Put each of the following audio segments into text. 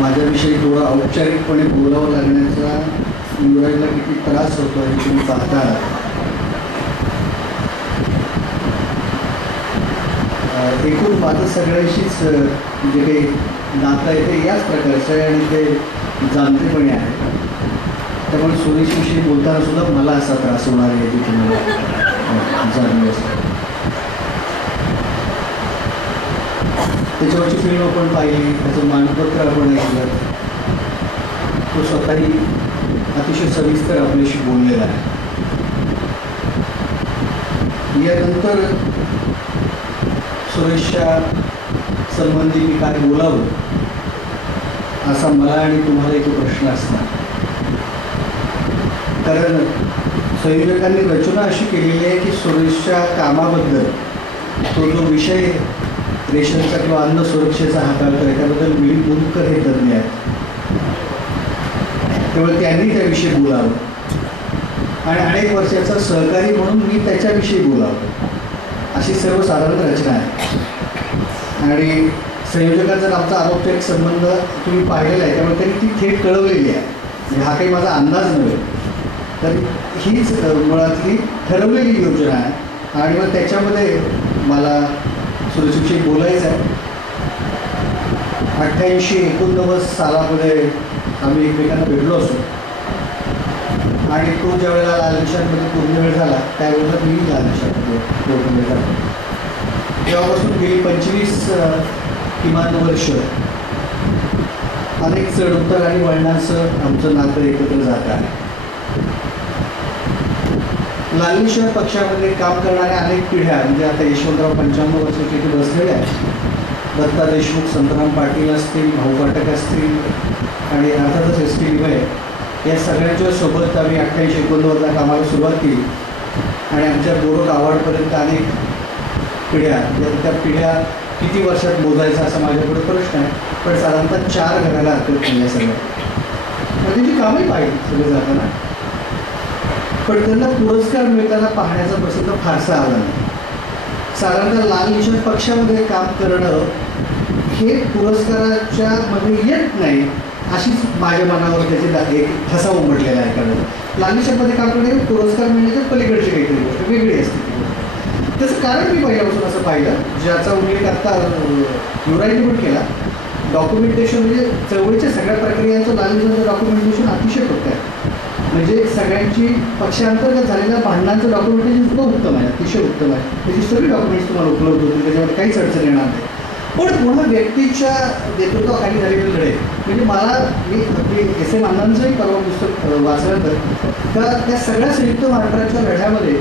माझ्याविषयी थोडं औपचारिकपणे बोलावं लागण्याचा युवराजला किती त्रास होतो हे तुम्ही पाहता. एकूण माझं सगळ्यांशीच जे काही नातं आहे ते याच प्रकारचं आहे आणि ते जाणतेपणे आहे. त्यामुळे सुरेशविषयी बोलताना सुद्धा मला असा त्रास होणार आहे याची तुम्हाला जाणीव असेल. त्याच्यावरची फिल्म आपण पाहिली, त्याचं मानपत्र आपण ऐकलं. तो स्वतःही अतिशय सविस्तर आपल्याशी बोललेला आहे. यानंतर सुरेशच्या संबंधी मी काय बोलावं असा मला आणि तुम्हाला एक प्रश्न असणार. कारण संयोजकांनी रचना अशी केलेली आहे की सुरेशच्या कामाबद्दल तो जो विषय रेशनचा किंवा अन्न सुरक्षेचा हाताळतो आहे त्याबद्दल विलीप मुंदकर हे तज्ज्ञ आहेत. त्यामुळे त्यांनी त्याविषयी बोलावं आणि अनेक वर्षाचा सहकारी म्हणून मी त्याच्याविषयी बोलावं अशी सर्वसाधारण रचना आहे. आणि संयोजकांचा आमचा अनौपचारिक संबंध तुम्ही पाहिलेला आहे त्यामुळे त्यांनी ती थेट कळवलेली आहे. म्हणजे हा काही माझा अंदाज नव्हे, तर हीच मुळातली ठरवलेली योजना आहे. आणि मग त्याच्यामध्ये मला सुरेशविषयी बोलायचं आहे. 88-89 सालामध्ये आम्ही एकमेकांना भेटलो असतो आणि तो ज्या वेळेला लाल निशाणमध्ये पूर्ण वेळ झाला त्यावेळेला मी लाल निशाणमध्ये पूर्ण वेळ झाला. तेव्हापासून गेली 25 किमान वर्ष अनेक चढउतार आणि वळणाचं आमचं नातं एकत्र जात आहे. लालनिशाण पक्षामध्ये काम करणाऱ्या अनेक पिढ्या म्हणजे आता यशवंतराव 95 वर्षाचे इथे बसलेले आहेत. दत्ता देशमुख, संतराम पाटील असतील, भाऊ पाटक असतील आणि अर्थातच एस टी लिमये या सगळ्यांच्या सोबत आम्ही 88-89 कामाला सुरुवात केली. आणि आमच्या बोरोट आवाडपर्यंत अनेक पिढ्या, त्या पिढ्या किती वर्षात मोजायचा असा माझ्यापुढे प्रश्न आहे. पण साधारणतः 4 घराला हरकत नाही या सगळ्या. त्यांची कामही पाहिजे सगळे जाताना. पण त्यांना पुरस्कार मिळताना पाहण्याचा प्रसंग फारसा आला नाही. साधारणतः लाल निशाण पक्षामध्ये काम करणं हे पुरस्काराच्या मध्ये येत नाही अशीच माझ्या मनावर त्याची एक ठसा उमटलेला आहे. कारण लाल निशाणमध्ये काम करणे पुरस्कार मिळण्याच्या पलीकडची काहीतरी गोष्ट वेगळी असते. त्याचं कारण मी पहिल्यापासून असं पाहिलं, ज्याचा उल्लेख आता युवराजने पण केला. डॉक्युमेंटेशन म्हणजे चळवळीच्या सगळ्या प्रक्रियांचं लाल निशाणचं डॉक्युमेंटेशन अतिशय होतं आहे. म्हणजे सगळ्यांची पक्षांतर्गत झालेल्या भांडणांचं डॉक्युमेंटेशन सुद्धा उत्तम आहे, अतिशय उत्तम आहे. त्याची सगळी डॉक्युमेंट्स तुम्हाला उपलब्ध होतील, त्याच्यामध्ये काहीच अडचण येणार नाही. पण पुन्हा व्यक्तीच्या नेतृत्वाखाली झालेले लढे म्हणजे मी आपली एस.एम. अण्णांचंही परवा पुस्तक वाचल्यानंतर का त्या सगळ्या संयुक्त महाराष्ट्राच्या लढ्यामध्ये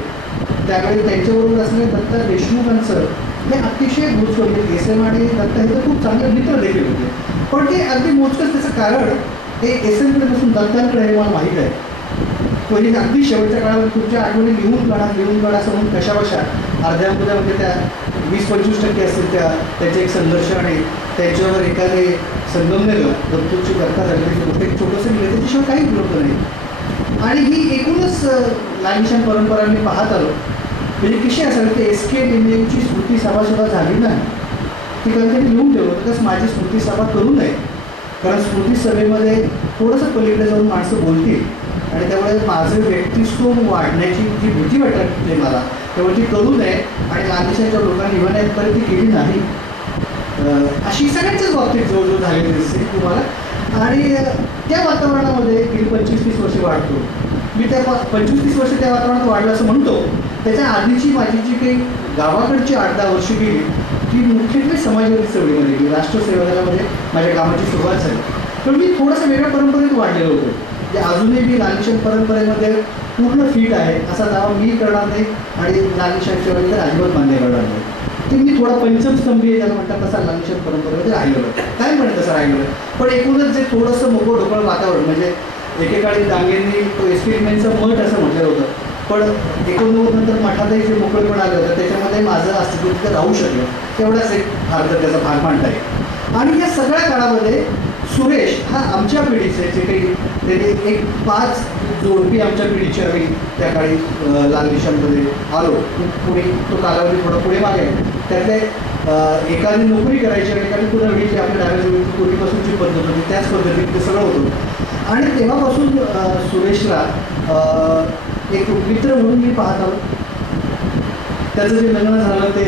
त्यावेळी त्यांच्याबरोबर असलेले दत्ता देशमुखांचं हे अतिशय मोजकं म्हणजे एस.एम. आणि दत्ता हे तर खूप चांगले मित्र देखील होते. पण ते अगदी मोजकंच त्याचं कारण हे एस.एमकडे बसून दत्तांकडे हे मला माहीत आहे. म्हणजे अगदी शेवटच्या काळामध्ये तुमच्या आठवणी लिहून काढा असं म्हणून कशाबशा अर्ध्यामध्ये त्या 20-25% असतील त्याचे एक संघर्ष आणि त्याच्यावर एखादे संगमनेरला दत्तूची करता झाली गोष्ट एक छोटंसं लिहिलं त्याच्याशिवाय काही उपलब्ध नाही. आणि ही एकूणच लाल निशाण परंपरा मी पाहत आलो. म्हणजे कशी असेल ते एस.के. लिमयेची स्मृती सभासुद्धा झाली नाही. ती कधीतरी लिहून ठेवलं तसं माझी स्मृती सभा करू नये. कारण स्मृती सभेमध्ये थोडंसं पलीकडे जाऊन माणसं बोलतील आणि त्यामुळे माझं व्यक्तित्व वाढण्याची जी भीती वाटते मला, त्यामुळे ती करू नये. आणि लाल निशाणच्या लोकांनी इव्हन ती केली नाही अशी सगळ्यांच्याच बाबतीत जवळजवळ झालेली दिसते तुम्हाला. आणि त्या वातावरणामध्ये गेली 25-30 वर्ष वाढतो मी. त्या 25-30 वर्ष त्या वातावरणात वाढलं असं म्हणतो. त्याच्या आधीची माझी जी काही गावाकडची 8-10 वर्ष गेली ती मुख्यत्वे समाजवादी चळवळीमध्ये गेली. राष्ट्रसेवादलामध्ये माझ्या कामाची सुरुवात झाली. पण मी थोडंसं वेगळ्या परंपरेत वाढलेलो होतो. म्हणजे अजूनही मी लाल निशाण परंपरेमध्ये पूर्ण फिट आहे असा दावा मी करणार नाही आणि लाल निशाणच्या वेळी तर अजिबात मान्य करणार नाही. ते मी थोडा पंचमस्तंभी ज्याला म्हणतात तसा लाल निशाण परंपरेमध्ये राहिलेलो आहे. काय म्हणत तसं राहिलेलं आहे. पण एकूणच जे थोडंसं मोकळं ढोकळ वातावरण म्हणजे एकेकाळी डांगेंनी तो एस.के. मठ असं म्हटलं होतं. पण 89 नंतर मठातही जे मोकळेपण आलं होतं त्याच्यामध्ये माझं अस्तित्व तिथे राहू शकलं. तेवढाच एक फार तर त्याचा भाग मांडता येईल. आणि या सगळ्या काळामध्ये सुरेश हा आमच्या पिढीचे जे काही त्याने एक 5 जोडपी आमच्या पिढीची आम्ही त्या काळी लाल निशाणमध्ये आलो. पुढे तो कालावधी थोडा पुढे मागे त्यातले एकाने नोकरी करायची आणि एकाने पुन्हा वेळी आपल्या डाव्या पूर्वीपासूनची पद्धत होती त्याच पद्धतीने ते सगळं होतं. आणि तेव्हापासून सुरेशला एक मित्र म्हणून मी पाहत आलो. त्याचं जे लग्न झालं ते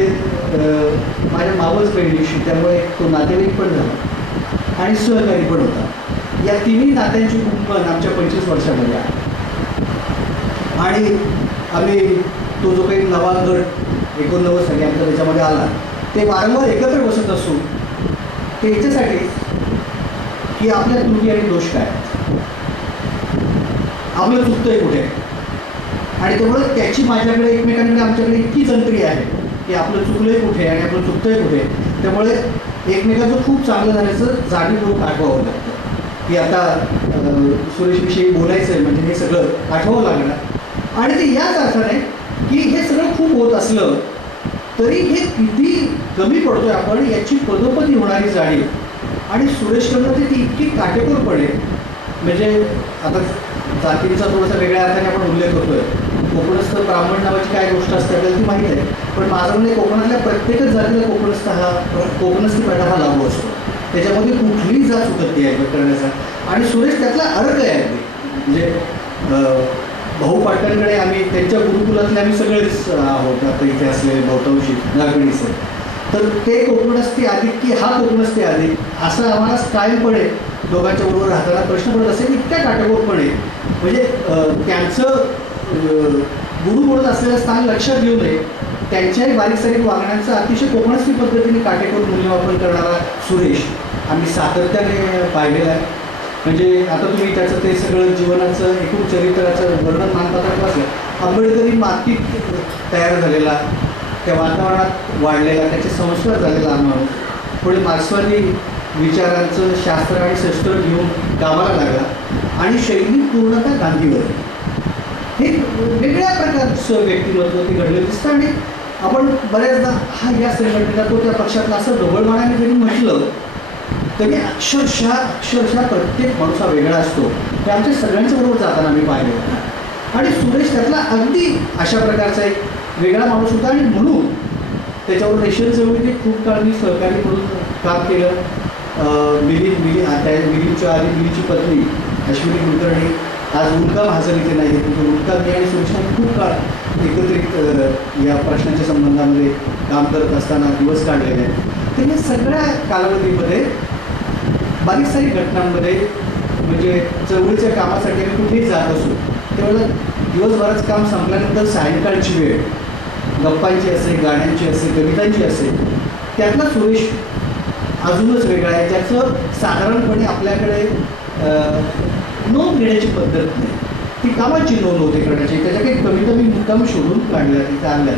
माझ्या मावस बहिणीशी, त्यामुळे तो नातेवाईक पण झाला आणि सहकारी पण होता. या तिन्ही नात्यांची कुंपण आमच्या 25 वर्षामध्ये आहे. आणि आम्ही तो जो काही नवा गट 89 साली आमच्या त्याच्यामध्ये आला ते वारंवार एकत्र बसत असू ते याच्यासाठी की आपल्या त्रुटी आणि दोष काय, आपलं चुकतंय कुठे. आणि त्यामुळे त्याची माझ्याकडे एकमेकांकडे आमच्याकडे इतकी जंत्री आहे की आपलं चुकलंय कुठे आणि आपलं चुकतंय कुठे. त्यामुळे एकमेकाचं खूप चांगलं झाल्याचं जाणीव आठवावं लागतं की आता सुरेशविषयी बोलायचं आहे म्हणजे हे सगळं आठवावं लागणार. आणि ते याच अर्थाने की हे सगळं खूप होत असलं तरी हे किती कमी पडतोय आपण याची पदोपदी होणारी जाणीव. आणि सुरेशकडनं ती इतकी काटेकोरपणे, म्हणजे आता जातींचा थोडासा वेगळ्या अर्थाने आपण उल्लेख करतोय. कोकणस्थ ब्राह्मण नावाची काय गोष्ट असते आपल्याला ती माहीत आहे, पण माझं म्हणणं कोकणातल्या प्रत्येकच जातीला कोकणस्थी पेढा हा लागू असतो. त्याच्यामध्ये कुठलीही जात सुटत नाही आहे करण्याचा. आणि सुरेश त्यातला अर्थ आहे अगदी. म्हणजे भाऊ पाटणकडे आम्ही त्यांच्या गुरुकुलातले आम्ही सगळेच आहोत आता इथे असलेले बहुतांशी नागरिक. तर ते कोकणस्थी अधिक की हा कोकणस्थी अधिक असं आम्हाला कायमपणे दोघांच्या बरोबर राहताना प्रश्न पडत असेल इतक्या काटेकोरपणे. म्हणजे त्यांचं गुरु म्हणत असलेलं स्थान लक्षात घेऊ नये, त्यांच्याही बारीक सारीक वागण्याचं अतिशय कोकणस्थी पद्धतीने काटेकोर मूल्यमापन करणारा सुरेश आम्ही सातत्याने पाहिलेला आहे. म्हणजे आता तुम्ही त्याचं ते सगळं जीवनाचं एकूण चरित्राचं वर्णन मानपत्रात वाचलं. आंबेडकरी मातीत तयार झालेला, त्या वातावरणात वाढलेला, त्याचे संस्कार झालेला माणूस पुढे मार्क्सवादी विचारांचं शास्त्र आणि शस्त्र घेऊन कामाला लागला आणि शैली पूर्णतः गांधीवादी. हे वेगळ्या प्रकारचं व्यक्तिमत्व ते घडलं दिसतं. आणि आपण बऱ्याचदा हा या संघटनेला तो त्या पक्षातला असं ढोबळमानाने जरी म्हटलं तरी अक्षरशः प्रत्येक माणूस हा वेगळा असतो. ते आमच्या सगळ्यांच्या बरोबर जाताना आम्ही पाहिले होता. आणि सुरेश त्यातला अगदी अशा प्रकारचा एक वेगळा माणूस होता. आणि म्हणून त्याच्यावर रेशन चळवळीत खूप काळ मी सहकारी म्हणून काम केलं. मिलीच्या आधी मिलीची पत्नी अश्विनी कुलकर्णी आज मुलकाम हजर इथे नाही आहे, म्हणजे मुलकाम मी आणि सुरेशने खूप काळ एकत्रित या प्रश्नाच्या संबंधामध्ये काम करत असताना दिवस काढलेले आहेत. तर या सगळ्या कालावधीमध्ये बारीक सारीक घटनांमध्ये म्हणजे चळवळीच्या कामासाठी आम्ही कुठेही जात असू त्यावेळेला दिवसभराचं काम संपल्यानंतर सायंकाळची वेळ गप्पांची असेल, गाण्यांची असेल, कवितांची असेल, त्यातला सुरेश अजूनच वेगळा आहे. ज्याचं साधारणपणे आपल्याकडे नोंद घेण्याची पद्धत नाही. ती कामाची नोंद होते करण्याची. त्याच्या काही कविता मी मुद्दाम शोधून काढल्या तिथे आणल्या,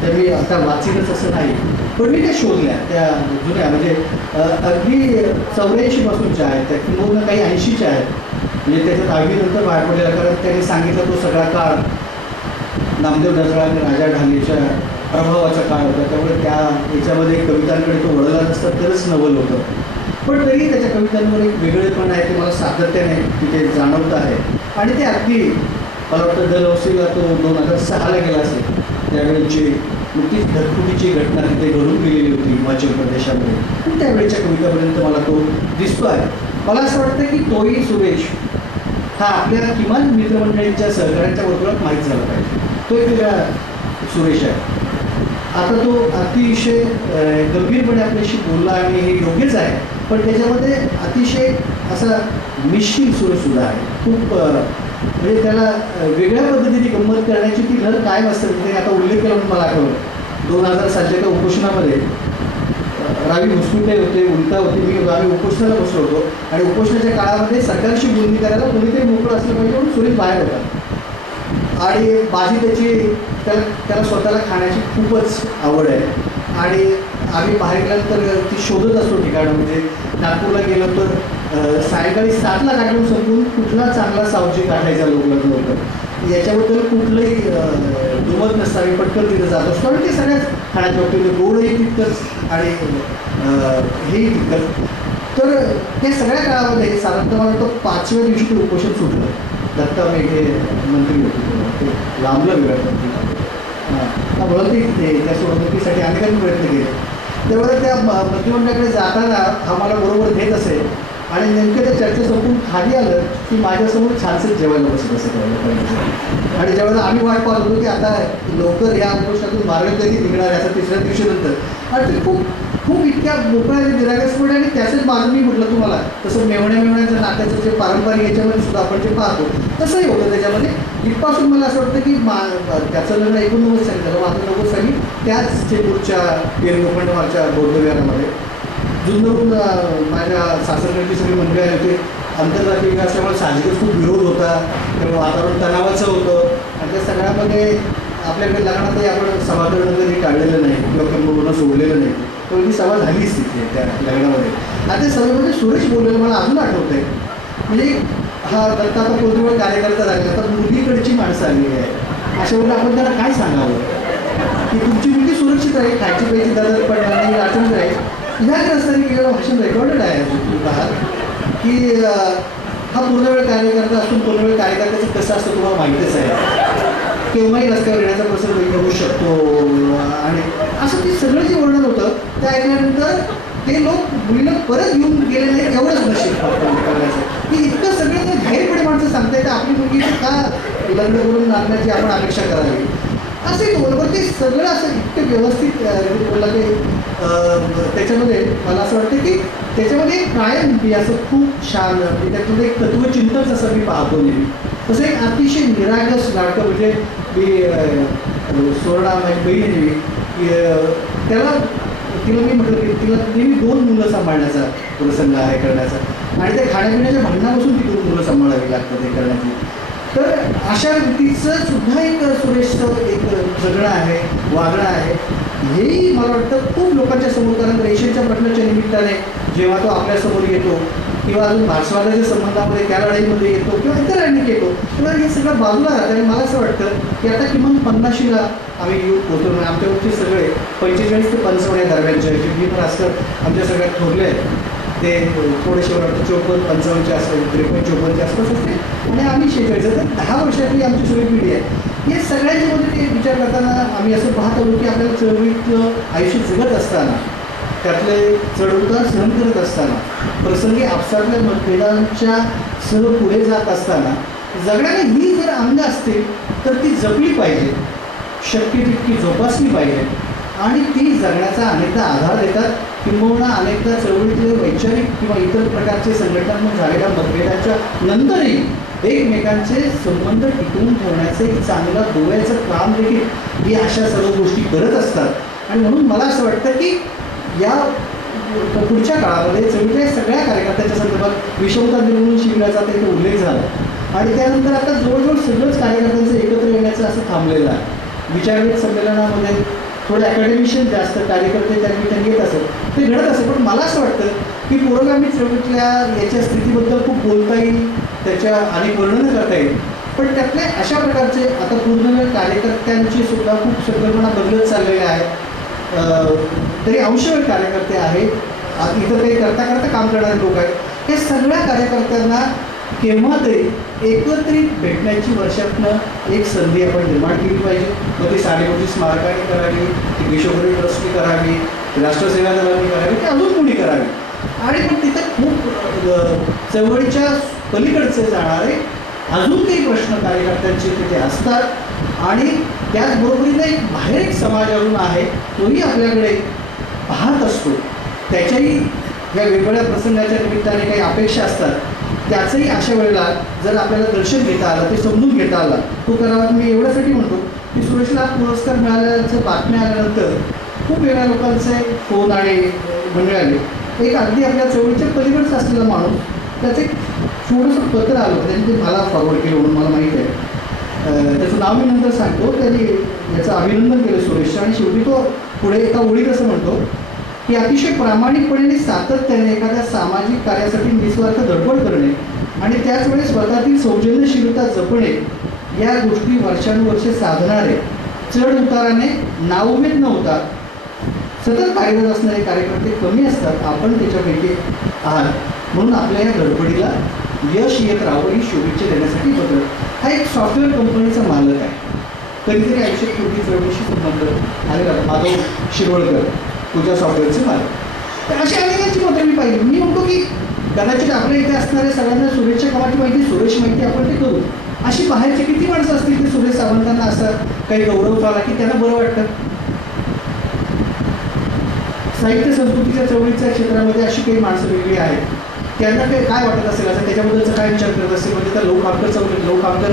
त्या मी आता वाचीनच असं नाही, पण मी त्या शोधल्या त्या जुन्या, म्हणजे अगदी 84 पासूनच्या आहेत त्या, किंवा काही 80च्या आहेत. म्हणजे त्याच्यात आगीनंतर बाहेर पडलेला, कारण त्यांनी सांगितलं तो सगळा काळ नामदेव ढसाळ आणि राजा ढालेच्या प्रभावाचा काळ होता. त्यामुळे त्या याच्यामध्ये कवितांकडे तो वळला नसता तरच नवल होतं. पण तरी त्याच्या कवितांवर एक वेगळेपण आहे ते मला सातत्याने तिथे जाणवत आहे. आणि ते अगदी मला वाटतं दलहौसीला तो 2006ला गेला असेल त्यावेळेची नुकतीच धगफुटीची घटना तिथे घडून गेलेली होती हिमाचल प्रदेशामध्ये. पण त्यावेळेच्या कवितापर्यंत मला तो दिसतो आहे. मला असं वाटतं की तोही सुरेश हा आपल्या किमान मित्रमंडळींच्या सहकाऱ्यांच्या वर्तुळात माहीत झाला पाहिजे. तो एक वेगळा सुरेश आहे. आता तो अतिशय गंभीरपणे आपल्याशी बोलला आणि हे योग्यच आहे, पण त्याच्यामध्ये अतिशय असा मिश्किल सुरेशसुद्धा आहे. खूप म्हणजे त्याला वेगळ्या पद्धतीने गंमत करण्याची ती घर कायम असतं. तिथे आता उल्लेख केला म्हणून मला आठवलं 2000 सालच्या त्या उपोषणामध्ये रावी मुस्कुटे होते, उलटा होते, आम्ही उपोषणाला बसलो होतो आणि उपोषणाच्या काळामध्ये सरकारशी बोलणी करायला कोणीतरी मोकळं असलं पाहिजे म्हणून सुरेश बाहेर होता. आणि माझी त्याला स्वतःला खाण्याची खूपच आवड आहे. आणि आम्ही बाहेर गेल्यानंतर ती शोधत असतो ठिकाणं. म्हणजे नागपूरला गेलो तर सायंकाळी 7ला गाठून संपून कुठला चांगला सावजी काढायचा लवकर याच्याबद्दल कुठलंही दुमत नसतं. पटकन तिथं जात असतो आणि ते सगळ्याच खाण्याच्या बाबतीत गोडही तितकंच आणि हेही तितकंच. तर त्या सगळ्या काळामध्ये साधारणतः मला वाटतं 5व्या दिवशी ते उपोषण सुटलं. दत्ता मेघे मंत्री होते, ते लांबलं वेगळं म्हणून ते त्या सोडवणुकीसाठी अनेकांनी प्रयत्न केले. तेव्हा त्या मंत्रिमंडळाकडे जाताना हा मला बरोबर घेत असे आणि नेमकं त्या चर्चा संपून खाली आलं की माझ्यासमोर छानसे जेवायला बसत असे त्यावेळेला. आणि जेव्हा आम्ही वाट पाहत होतो की आता लवकर या गोष्टीतून मार्ग कधी निघणार याचा तिसऱ्या दिवशीनंतर आणि ते खूप खूप इतक्या मोकळ्या निरागसपट आणि त्याचंच बाजू मी म्हटलं तुम्हाला तसं मेवण्याचं नाट्याचं जे पारंपरिक याच्यामध्ये सुद्धा आपण जे पाहतो तसंही होतं त्याच्यामध्ये. इथपासून मला असं वाटतं की त्याचं लग्न 89 साली झालं, 89 साली त्याच चेंबूरच्या लोखंडमालच्या बौद्धविहारामध्ये जुन्नरून माझ्या सासरकडची सगळी मंडळी आली होती. आंतरराष्ट्रीय विकास असल्यामुळे साहजिकच खूप विरोध होता, त्यामुळे वातावरण तणावाचं होतं आणि त्या सगळ्यामध्ये आपल्याकडे लग्नातही आपण सभा करणं कधी टाळलेलं नाही किंवा किंबहुना सोडलेलं नाही. पण ती सभा झालीच तिथे त्या लग्नामध्ये. आता सभेमध्ये सुरेश बोललेलं मला अजून आठवतं आहे. म्हणजे हा दत्ता आता कोणत्या कार्यकर्ता झालेला, आता मुलीकडची माणसं आलेली आहे. अशा वेळेला आपण त्यांना काय सांगावं की तुमची मुलगी सुरक्षित आहे, खायची प्यायची दरद पडणार नाही, अडचण राहील. ह्या ग्रस्तांनी केलेलं भाषण रेकॉर्डेड आहे पाहत की हा पूर्ण वेळ कार्यकर्ता असून पूर्ण वेळ कार्यकर्त्याचं कसं असतं तुम्हाला माहितीच आहे. केव्हाही रस्त्यावर येण्याचा प्रसंग येऊ शकतो आणि असं ते सगळं जे वर्णन होतं ते ऐकल्यानंतर ते लोक मुलीला परत घेऊन गेले नाही एवढंच नशीब करण्याचं की इतकं सगळं जर घाईरपणे माणसं सांगता येतं आपली मुलगी का लग्न करून आणण्याची आपण अपेक्षा करावी असे बरोबर ते सगळं असं इतकं व्यवस्थित बोलला की त्याच्यामध्ये मला असं वाटतं की त्याच्यामध्ये एक कायम मी असं खूप छान त्याच्यामध्ये एक तत्वचिंतन असं मी पाहतो नेहमी. तसं एक अतिशय निरागस नाटकं म्हणजे मी सोरडा माझी बहीण नेहमी तिला मी म्हटलं की तिला नेहमी 2 मुलं सांभाळण्याचा प्रसंग आहे करण्याचा आणि त्या खाण्यापिण्याच्या भांडणापासून ती 2 मुलं सांभाळावी लागतात हे करण्याची. तर अशा व्यक्तीचं सुद्धा एक सुरेशचं एक जगणं आहे, वागणं आहे. हेही मला वाटतं खूप लोकांच्या समोर, कारण रेशनच्या प्रश्नाच्या निमित्ताने जेव्हा तो आपल्यासमोर येतो किंवा अजून भाषवादाच्या संबंधामध्ये त्या लढाईमध्ये येतो किंवा इतर अनेक येतो तेव्हा हे सगळं बाजूला राहतं. आणि मला असं वाटतं की आता किमान 50ला आम्ही येऊ पोहोचलो. आमच्यावरचे सगळे 45 ते 55 या दरम्यानचे आहेत. मी पण आजकाल आमच्या सगळ्यात थोरले आहेत ते थोडेसे वाटतं 54, 55च्या आसपास, 53, 54च्या आसपास असते आणि आम्ही 46. तर 10 वर्षातली आमची सगळी पिढी आहे. हे सगळ्यांच्यामध्ये ते विचार करताना आम्ही असं पाहत आलो की आपल्याला चळवळीतलं आयुष्य जगत असताना त्यातले चढउतार सहन करत असताना प्रसंगी आपसातल्या मतभेदांच्या सह पुढे जात असताना जगण्याला ही जर अंग असतील तर ती जपली पाहिजे, शक्य तितकी जोपासली पाहिजे आणि ती जगण्याचा अनेकदा आधार देतात. किंबहुना अनेकदा चळवळीतले वैचारिक किंवा इतर प्रकारचे संघटनांमध्ये झालेल्या मतभेदाच्या नंतरही एकमेकांचे संबंध टिकवून ठेवण्याचं एक चांगलं डोळ्याचं काम देखील ही अशा सर्व गोष्टी करत असतात. आणि म्हणून मला असं वाटतं की या पुढच्या काळामध्ये चळवळीच्या सगळ्या कार्यकर्त्यांच्या संदर्भात विषमता निर्मूलन शिबिराचा त्याचा उल्लेख झाला आणि त्यानंतर आता जवळजवळ सगळंच कार्यकर्त्यांचं एकत्र येण्याचं असं थांबलेलं आहे. विचारवेध संमेलनामध्ये थोडे अकॅडमिशियन जास्त कार्यकर्ते त्यांनी येत असत ते घडत असेल. पण मला असं वाटतं की पुरोगामी चळवळीतल्या याच्या स्थितीबद्दल खूप बोलता येईल, त्याच्या अनेक वर्णनं करता येईल. पण त्यातले अशा प्रकारचे आता पूर्ण कार्यकर्त्यांची सुद्धा खूप संकल्पना बदलत चाललेल्या आहेत. तरी अंशवेळ कार्यकर्ते आहेत, इतर काही करता करता काम करणारे लोक आहेत. हे सगळ्या कार्यकर्त्यांना केव्हा तरी एकत्रित भेटण्याची वर्षातनं एक संधी आपण निर्माण केली पाहिजे. मग ती साडेकोटी स्मारकाने करावी, ती विश्वकर्मी ट्रस्टने करावी, राष्ट्रसेवा दलाने करावी, ती अजून कोणी करावी. आणि पण तिथं खूप चळवळीच्या पलीकडचे जाणारे अजून काही प्रश्न कार्यकर्त्यांचे तिथे असतात आणि त्याचबरोबरीने एक बाहेर एक समाज अजून आहे तोही आपल्याकडे पाहत असतो. त्याच्याही या वेगवेगळ्या प्रसंगाच्या निमित्ताने काही अपेक्षा असतात. त्याचंही अशा वेळेला जर आपल्याला दर्शन घेता आलं, ते समजून घेता आला तो करावा. मी एवढ्यासाठी म्हणतो की सुरेशला पुरस्कार मिळाल्याचं बातम्या आल्यानंतर खूप वेगळ्या लोकांचे फोन आणि मंडळ आले. एक अगदी आपल्या चळवळीच्या पलीकडचं असलेला माणूस त्याचं एक छोटंसं पत्र आलं, त्यांनी ते मला फॉरवर्ड केलं म्हणून मला माहीत आहे. त्याचं नाव मी नंतर सांगतो. त्यांनी याचं अभिनंदन केलं सुरेशचं आणि शेवटी तो पुढे एका ओळीत असं म्हणतो की अतिशय प्रामाणिकपणे आणि सातत्याने एखाद्या सामाजिक कार्यासाठी निस्वार्थ धडपड करणे आणि त्याचवेळी स्वतःतील सौजन्यशीलता जपणे या गोष्टी वर्षानुवर्षे साधणारे, चढ उताराने नाउमेद न होता सतत कार्यरत असणारे कार्यकर्ते कमी असतात. आपण त्याच्यापैकी आहात, म्हणून आपल्या या धडपडीला यश येत राहावं ही शुभेच्छा देण्यासाठी पत्र. हा एक सॉफ्टवेअर कंपनीचा मालक आहे. कधीतरी आयुष्यात पूर्वी चळवळीशी संबंध आलेला माधव शिरवळकर पूजा सॉफ्टवेअरचे मालक. तर अशा अनेकांची मतं मी पाहिली. मी म्हणतो की कदाचित आपल्या इथे असणाऱ्या सगळ्यांना सुरेशच्या कामाची माहिती, सुरेश माहिती आपण ते करू. अशी बाहेरची किती माणसं असतील की सुरेश सावंतांना असं काही गौरव झाला की त्यांना बरं वाटतं. साहित्य संस्कृतीच्या चळवळीच्या क्षेत्रामध्ये अशी काही माणसं वेगळी आहेत, त्यांना काही काय वाटत असेल असं, त्याच्याबद्दलचा काय विचार करत असेल. म्हणजे त्या लोक आमकर चौघ लोक आमकर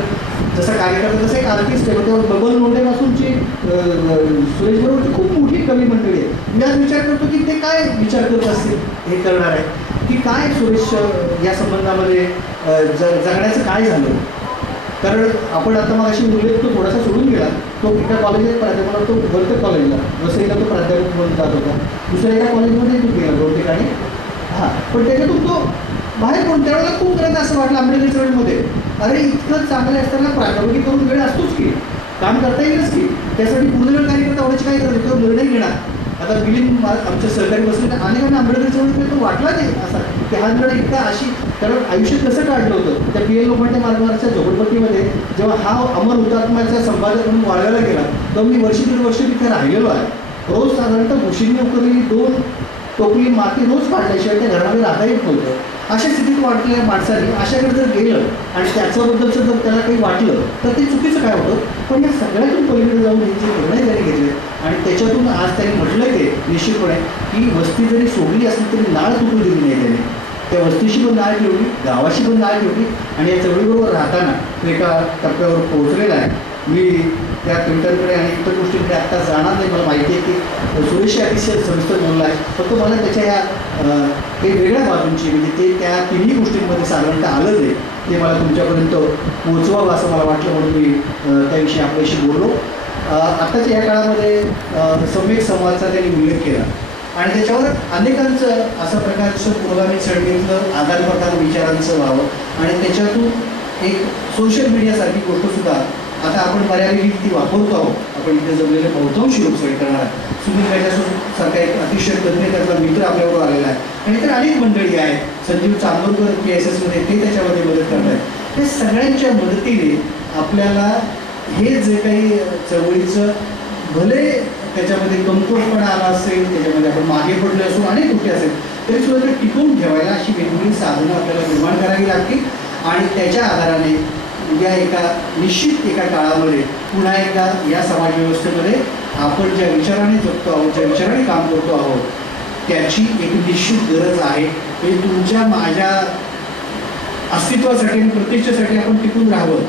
जसा कार्यकर्ता तसं एक आर्टिस्ट आहे. म्हणजे बबल नोंडेपासूनची सुरेश बरोबरची खूप मोठी कवी मंडळी आहे. मी आज विचार करतो की ते काय विचार करत असतील हे करणार आहे की काय सुरेश या संबंधामध्ये जगण्याचं काय झालं. कारण आपण आता मग अशी उल्लेख तो थोडासा सोडून गेला. तो एका कॉलेजात प्राध्यापक, तो वर्तक कॉलेजला वसईला तो प्राध्यापक म्हणून जात होता. दुसऱ्या एका कॉलेजमध्ये तो गेला 2 ठिकाणी. हां, पण त्याच्यातून तो बाहेर कोण त्यावेळेला खूप करत असं वाटलं आंबेडकर चळवळीमध्ये, अरे इतकं चांगलं असताना प्राध्यापकी करून वेळ असतोच की, काम करता येईलच की, त्यासाठी पूर्ण वेळ कार्यकर्ता होण्याची काय करत तो निर्णय घेणार. आता बिलिंग आमच्या सहकारी बसले तर अनेकांना आंबेडकर चळवळीमध्ये तो वाटला नाही असा की हा निर्णय इतका अशी, कारण आयुष्य कसं काढलं होतं त्या PL लोखंडे मार्गावरच्या झोपडपट्टीमध्ये. जेव्हा हा अमर हुतात्म्याचा संपादक म्हणून वाळवायला गेला तेव्हा मी वर्ष 1.5 वर्ष तिथे राहिलेलो आहे. रोज साधारणतः भुशीने उकरलेली 2 टोपली माती रोज काढल्याशिवाय त्या घरामध्ये राहता येत नव्हतं. अशा स्थितीत वाटलेल्या माणसाने अशाकडे जर गेलं आणि त्याच्याबद्दलचं जर त्याला काही वाटलं तर ते चुकीचं काय होतं. पण या सगळ्यातून पलीकडे जाऊन हे जे निर्णय त्याने घेतले आणि त्याच्यातून आज त्यांनी म्हटलं ते निश्चितपणे की वस्ती जरी सोडली असली तरी नाळ तुटू दिली नाही त्याने. त्या वस्तीशी पण नाळ ठेवली, गावाशी पण नाळ ठेवली आणि या चळवळीबरोबर राहताना तो एका टप्प्यावर पोहोचलेला आहे. मी त्या ट्विटरकडे आणि इतर गोष्टींकडे आत्ता जाणार नाही. मला माहिती आहे की सुरेश अतिशय सविस्तर बोलला आहे. फक्त मला त्याच्या या काही वेगळ्या बाजूंची म्हणजे ते त्या तिन्ही गोष्टींमध्ये साधारणतः आलं नाही ते मला तुमच्यापर्यंत पोहोचवावं असं मला वाटलं, म्हणून मी त्याविषयी आपल्याशी बोललो. आत्ताच्या या काळामध्ये सम्यक संवादाचा त्यांनी उल्लेख केला आणि त्याच्यावर अनेकांचं असं प्रकारचं पुरोगामी चळवळीतलं आदानप्रदान विचारांचं व्हावं आणि त्याच्यातून एक सोशल मीडियासारखी गोष्टसुद्धा आता आपण बऱ्यापैकी ती वापरतो आहोत. आपण इथे जमलेले बहुतांश लोक सगळे करणार आहे. सुनील सारखा एक अतिशय तज्ञ त्यातला मित्र आपल्याबरोबर आलेला आहे आणि इतर अनेक मंडळी आहेत. संजीव चांदोरकर PSS मध्ये ते त्याच्यामध्ये मदत करत आहेत. त्या सगळ्यांच्या मदतीने आपल्याला हे जे काही चळवळीचं भले त्याच्यामध्ये कमकुवतपणा आला असेल, त्याच्यामध्ये आपण मागे पडलो असून अनेक गोष्टी असेल तरी सुद्धा ते टिकवून ठेवायला अशी वेगवेगळी साधनं आपल्याला निर्माण करावी लागतील आणि त्याच्या आधाराने या एका निश्चित एका काळामध्ये पुन्हा एकदा या समाजव्यवस्थेमध्ये आपण ज्या विचाराने जगतो आहोत, ज्या विचाराने काम करतो आहोत त्याची एक निश्चित गरज आहे. हे तुमच्या माझ्या अस्तित्वासाठी आणि प्रतिष्ठेसाठी आपण टिकून राहावं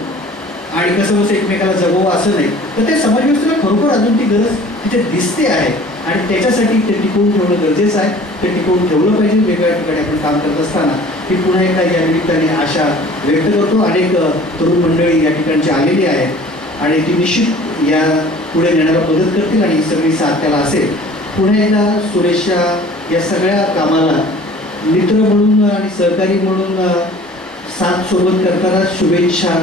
आणि कसं कसं एकमेकाला जगवं असं नाही. तर त्या समाजव्यवस्थेला खरोखर अजून ती गरज तिथे दिसते आहे आणि त्याच्यासाठी ते टिकवून ठेवणं गरजेचं आहे. ते टिकवून ठेवलं पाहिजे. वेगवेगळ्या ठिकाणी आपण काम करत असताना ती पुन्हा एकदा या निमित्ताने आशा व्यक्त करतो. अनेक तरुण मंडळी या ठिकाणची आलेली आहेत आणि ती निश्चित या पुढे नेण्याला मदत करतील आणि सगळी साथ त्याला असेल. पुन्हा एकदा सुरेशच्या या सगळ्या कामाला मित्र म्हणून आणि सहकारी म्हणून साथ सोबत करताना शुभेच्छा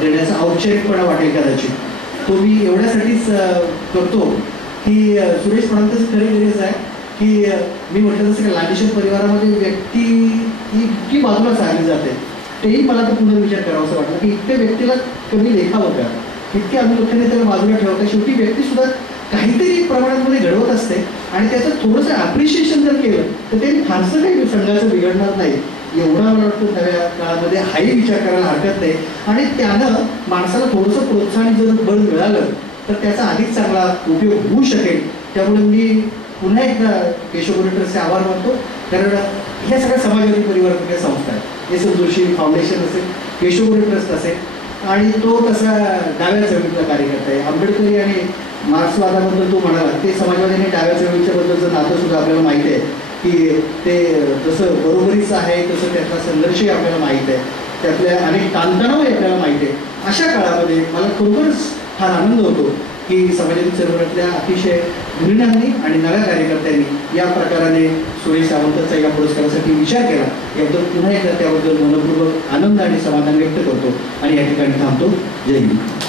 देण्याचा औपचारिकपणा वाटेल कदाचित. तो मी एवढ्यासाठीच करतो की सुरेश म्हणाल खरी गरज आहे की मी म्हटलं तसं लांडेश्वर परिवारामध्ये व्यक्ती ही इतकी बाजूला सारली जाते. तेही मला तर पुनर्विचार करावा असं वाटलं की इतक्या व्यक्तीला कमी लेखावं का, इतक्या अभिमुख्याने त्याला बाजूला ठेवता. शेवटी व्यक्तीसुद्धा काहीतरी प्रमाणामध्ये घडवत असते आणि त्याचं थोडंसं ॲप्रिशिएशन जर केलं तर ते फारसं काही संघाचं बिघडणार नाही. एवढा मला वाटतं नव्या काळामध्ये हाही विचार करायला हरकत नाही आणि त्यानं माणसाला थोडंसं प्रोत्साहन जर बळ मिळालं तर त्याचा अधिक चांगला उपयोग होऊ शकेल. त्यामुळे मी पुन्हा एकदा केशव गोरे ट्रस्टचे आभार मानतो. कारण ह्या सगळ्या समाजवादी परिवर्तन संस्था आहेत. एस एस जोशी फाउंडेशन असेल, केशव गोरे ट्रस्ट असेल आणि तो तसा डाव्या चळवळीतला कार्यकर्ता आहे. आंबेडकरी आणि मार्क्सवादाबद्दल तो म्हणाला ते समाजवादी आणि डाव्या चळवळीच्या बद्दलचं नातं सुद्धा आपल्याला माहिती आहे की ते जसं बरोबरीचं आहे तसं त्यातला संघर्षही आपल्याला माहीत आहे. त्यातल्या अनेक ताणतणावही आपल्याला माहिती आहे. अशा काळामध्ये मला खरोखरच फार आनंद होतो की समाजवादी चळवळीतल्या अतिशय धुरीणांनी आणि नव्या कार्यकर्त्यांनी या प्रकाराने सुरेश सावंतचा या पुरस्कारासाठी विचार केला. याबद्दल पुन्हा एकदा त्याबद्दल मनपूर्वक आनंद आणि समाधान व्यक्त करतो आणि या ठिकाणी थांबतो. जय हिंद.